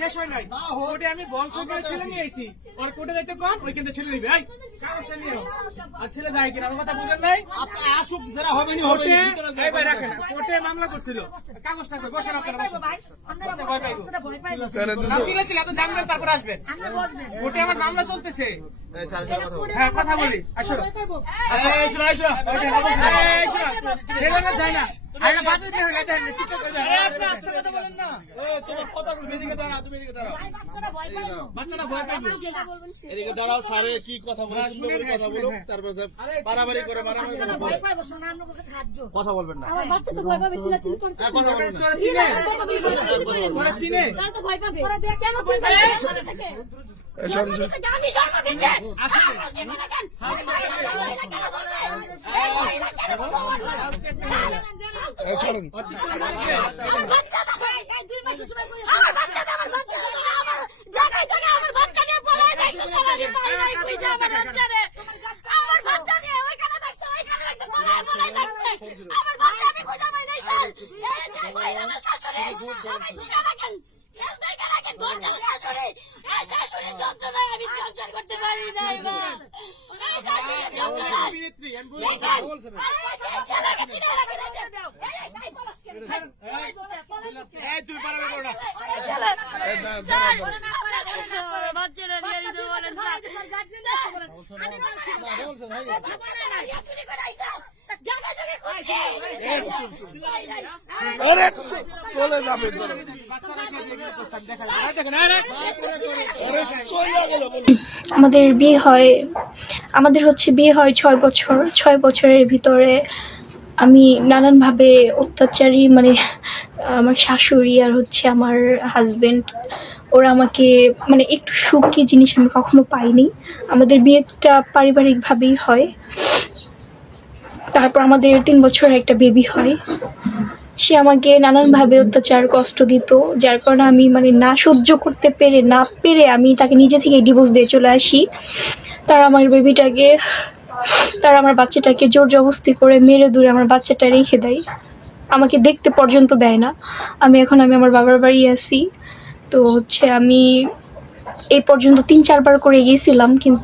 শেষ হয় নাই কোর্টে আমি বংশকে ছেলে নিয়ে আইছি ওর কোর্টে যাইতে কোন ওইখানে ছেলে নিবে এই কাগজটা নিও আর ছেলে যায় কিনা আমার কথা বুঝেন নাই আচ্ছা আসুক যারা হবে নি হবে ভিতরে যাই ভাই রাখেন কোর্টে মামলা করছিল কাগজটা কই বসেন আপনারা ভাই আমরা ভয় পাইবো না ছিল তো জানবেন তারপর আসবেন আমরা বসবেন কোর্টে আমার মামলা চলতেছে এই স্যার কথা বল হ্যাঁ কথা বলি আসো এই শুনো এই শুনো ছেলে না যায় না আরে বাজে নেই হলে দেন টিকটক করে দেন আপনি আস্তে কথা বলেন না এই তোমার কথা বল এদিকে দাঁড়াও তুমি এদিকে দাঁড়াও বাচ্চাটা ভয় পাইবো এদিকে দাঁড়াও স্যার কি কথা বলে সুন্দর করে কথা বলো তারপর পারাবারি করে মারামারি করে ভয় পাইবো শোনা আমরা কথা খাদ্য কথা বলবেন না আমার বাচ্চা তো ভয় পাবে চিল্লাচিল্লি করতে কথা বলবেন না চোরা চিনে চোরা চিনে তারা তো ভয় পাবে ওরা দেখ কেন চিল্লাবে আমি জন্ম দিছি আমার জীবনে কেন এই ছাড়ুন আমার বাচ্চা তো এই 2 মাস চুপ করে আমার বাচ্চা আমার জায়গায় জায়গায় আমার বাচ্চাকে পড়ে দেখতে চলে নাই কই যা আমার বাচ্চারে আমার বাচ্চা নিয়ে ওইখানে দেখছে পড়ে দেখছে আমার বাচ্চা আমি খুঁজে পাই নাই স্যার এই যে ভাই আমার শাশুড়ি সবাই চিনা রাখেন কেস দেখা রাখেন দরজাল শাশুড়ি এই শাশুড়ি যন্ত্রণায় আমি সংসার করতে পারি না এবার এই শাশুড়ি যন্ত্রণা অভিনেত্রী আমি বলছি ছেলেকে চিনা রাখেন দাও এই পলাশ কেন এই তুমি পারাবারি করো না স্যার বাচ্চারা নিয়ে দিতে বলেন স্যার আমি বলছেন ভাই চুরি করে আইসা জায়গা জায়গা খুঁজছি আরে চলে যাবে ধরো আমাদের বিয়ে হয় 6 বছর 6 বছরের ভিতরে আমি নানানভাবে অত্যাচারী মানে আমার শাশুড়ি আর হচ্ছে আমার হাজবেন্ড ওরা আমাকে মানে একটু সুখী জিনিস আমি কখনো পাইনি। আমাদের বিয়েটা পারিবারিকভাবেই হয়, তারপর আমাদের 3 বছরের একটা বেবি হয়। সে আমাকে নানানভাবে অত্যাচার কষ্ট দিত, যার কারণে আমি মানে না সহ্য করতে পেরে আমি তাকে নিজে থেকে ডিভোর্স দিয়ে চলে আসি। তারা আমার বাচ্চাটাকে জোর জবরদস্তি করে মেরে দূরে আমার বাচ্চাটা রেখে দেয়, আমাকে দেখতে পর্যন্ত দেয় না। আমি আমার বাবার বাড়ি আছি, তো হচ্ছে আমি এই পর্যন্ত 3-4 বার করে গিয়েছিলাম, কিন্তু